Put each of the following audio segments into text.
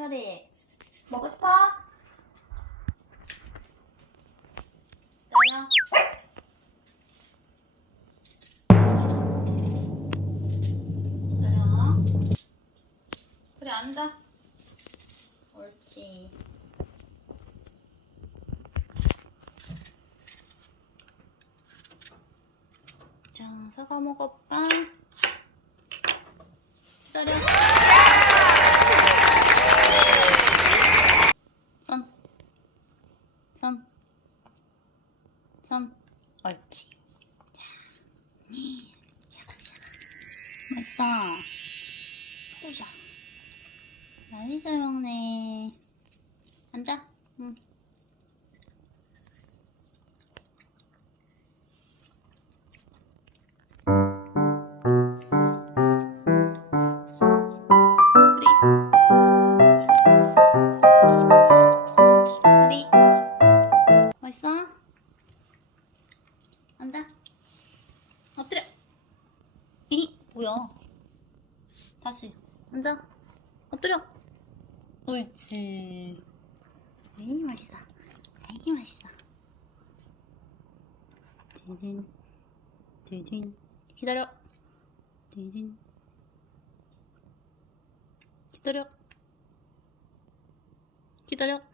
별이 먹고 싶어? 자, 사과 먹어볼까? 기다려. 손. 손. 손. 옳지. 자. 샤샤. 으쌰. 많이 잘 먹네. 앉아. 응. 뭐야? 다시 앉아. 엎드려. 옳지. 에이 맛있어. 에이 맛있어. 디딘 디딘 기다려. 디딘 기다려. 기다려.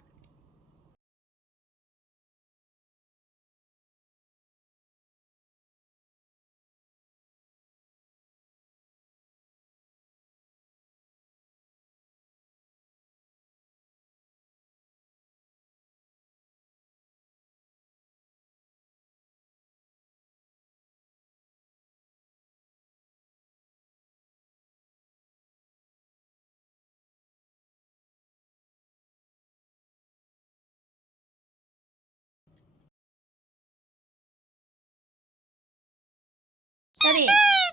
샤리,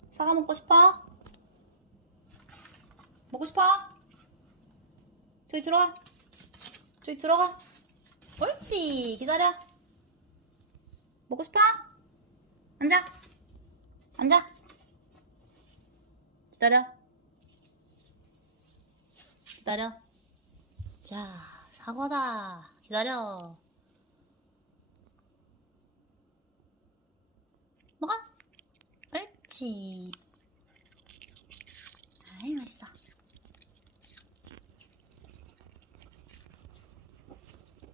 사과 먹고 싶어? 먹고 싶어? 저기 들어와. 저기 들어가. 옳지. 기다려. 먹고 싶어? 앉아. 앉아. 기다려. 기다려. 자, 사과다. 기다려. 먹어. 옳지. 아이, 맛있어.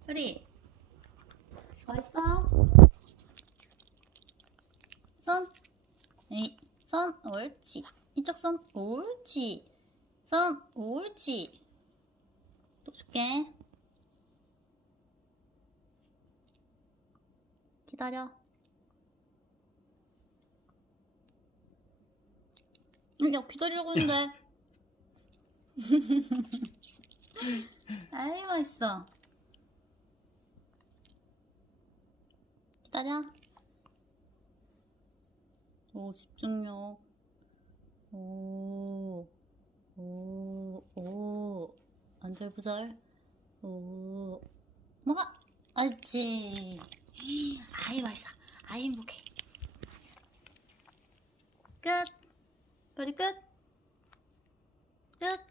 소리. 맛있어? 손. 에이, 손. 옳지. 이쪽 손. 옳지. 손. 옳지. 또 줄게. 기다려. 음, 야, 기다리라고 했는데. 아이, 맛있어. 기다려. 오, 집중력. 오, 오, 오. 안절부절. 오. 먹어! 옳지. 아이, 맛있어. 아이, 행복해. 끝. 별이 끝. 끝.